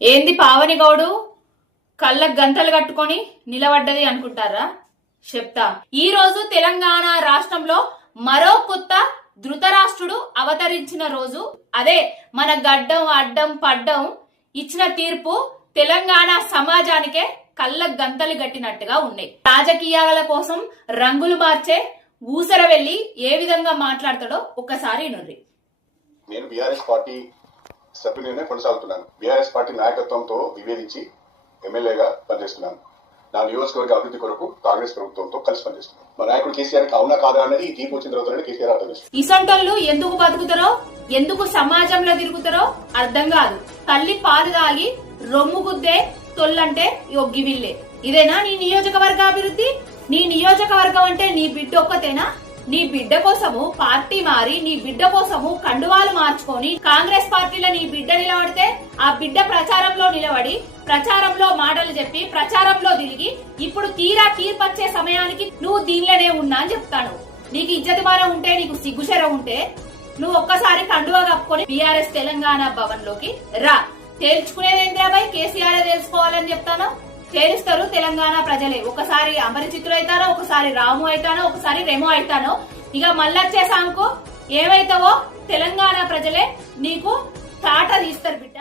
ఏంది పావని గౌడు కళ్ళకు గంతలు కట్టుకొని నిలబడ్డది అనుకుంటారా? చెప్తా. ఈ రోజు తెలంగాణ రాష్ట్రంలో మరో కొత్త ధృతరాష్ట్రుడు అవతరించిన రోజు. అదే మన గడ్డం అడ్డం పడ్డం ఇచ్చిన తీర్పు తెలంగాణ సమాజానికే కళ్ళకు గంతలు గట్టినట్టుగా ఉన్నాయి. రాజకీయాల కోసం రంగులు మార్చే ఊసర వెళ్లి ఏ విధంగా మాట్లాడతాడో ఒక్కసారి వినుర్రి. నేను బీఆర్ఎస్ పార్టీ సభ్యునిగానే కొనసాగుతున్నాను. బీఆర్ఎస్ పార్టీ నాయకత్వంతో విభేదించి ఎమ్మెల్యేగా పనిచేస్తున్నాను. నా నియోజకవర్గ అభివృద్ధి కొరకు కాంగ్రెస్ ప్రభుత్వంతో కలిసి పనిచేస్తున్నాను. మా నాయకుడు కేసీఆర్ అవునా కాదా అనేది ఈ తీర్పు వచ్చిన తర్వాత కేసీఆర్ అర్థం చేస్తారు. ఇసొంటోళ్ళు ఎందుకు బతుకుతారో, ఎందుకు సమాజంలో తిరుగుతారో అర్థం కాదు. తల్లి పాలు తాగి రొమ్ము గుద్దే తొల్లంటే గివిల్లే. ఇదేనా నీ నియోజకవర్గ అభివృద్ధి? నీ నియోజకవర్గం అంటే నీ బిడ్డ ఒక్కతేనా? నీ బిడ్డ కోసము పార్టీ మారి నీ బిడ్డ కోసము కండువాలు మార్చుకొని కాంగ్రెస్ పార్టీలో నీ బిడ్డ నిలబడితే ఆ బిడ్డ ప్రచారంలో నిలబడి ప్రచారంలో మాటలు చెప్పి ప్రచారంలో తిరిగి ఇప్పుడు తీరా తీర్పచ్చే సమయానికి నువ్వు దీనిలోనే ఉన్నా అని చెప్తాను. నీకు ఇజ్జతిమానం ఉంటే, నీకు సిగ్గుశర ఉంటే నువ్వు ఒక్కసారి కండువా కప్పుకొని బీఆర్ఎస్ తెలంగాణ భవన్ లోకి రా. తేల్చుకునేదేంద్రాబాయ్ కేసీఆర్ తెలుసుకోవాలని చెప్తాను. చేరుస్తారు తెలంగాణ ప్రజలే. ఒకసారి అమరచిత్తులు అవుతానో, ఒకసారి రాము అవుతానో, ఒకసారి రెమో అవుతానో. ఇక మళ్ళొచ్చే సాంకు ఏమైతావో తెలంగాణ ప్రజలే నీకు తాట తీస్తారు బిడ్డ.